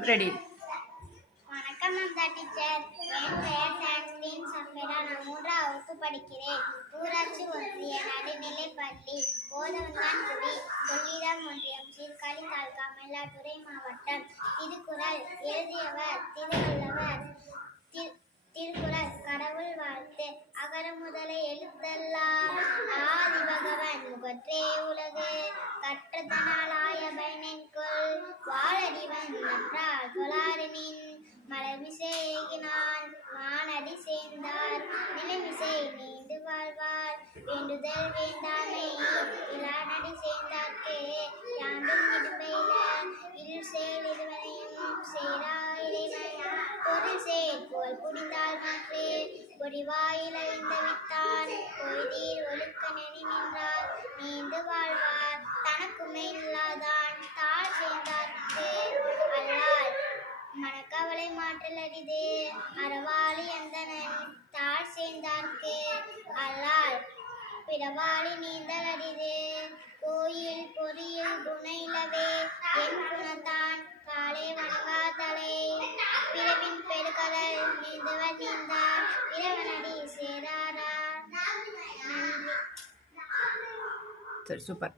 Ready. வணக்கம் Nanda teacher. என் பெயர் சாக்லின் சஃபேரா. நான் 3ஆம் வகுப்பு படிக்கிறேன். ஊராட்சி ஒன்றிய நடுநிலைப் பள்ளி கோதவந்தான்குடி, கொள்ளிடம் ஒன்றியம், சீர்காழி தாலுகா, மயிலாடுதுறை மாவட்டம். திருக்குறள் எழுதியவர் திருவள்ளுவர். திருக்குறள் கடவுள் வாழ்த்து. அகர முதல எழுத்தெல்லாம் ஆதிபகவன் முகற்றே உலகு. கற்றதனால் ஆய பயனென்கொல் வாழறிவன் நன்றால் தொழாரினின். மலர்மிசை ஏகினான் மானடி சேர்ந்தார் நிலைமிசை நீண்டு வாழ்வார். வேண்டுதல் வேண்டாமை இலானடி சேர்ந்தார்க்கு யாண்டும் இடும்பையில இருள் சேர் இருவனையும் சேரா இளைஞன் பொருள் சேர் போல் புரிந்தால் மாற்றே. பொறிவாயில் அறிந்த வித்தான் பொய்தீர் ஒழுக்க நெறி நின்றார் நீண்டு வாழ்வார். தனக்குமை இல்லாதான் தாழ் சேர்ந்தார்க்கு அல்லால் மனக்கவலை மாற்றல் அரிது. அறவாளி அந்தணன் தாழ் சேர்ந்தார்க்கு அல்லால் பிறவாளி நீந்தல் அரிது. கோயில் பொறியில் குணையிலவே என் குணத்தான் காலை வணங்கா தலை. பிறவின் பெருகடல் நீந்துவர் நீந்தார் இறைவனடி சேராரா. நன்றி. சரி, சூப்பர்.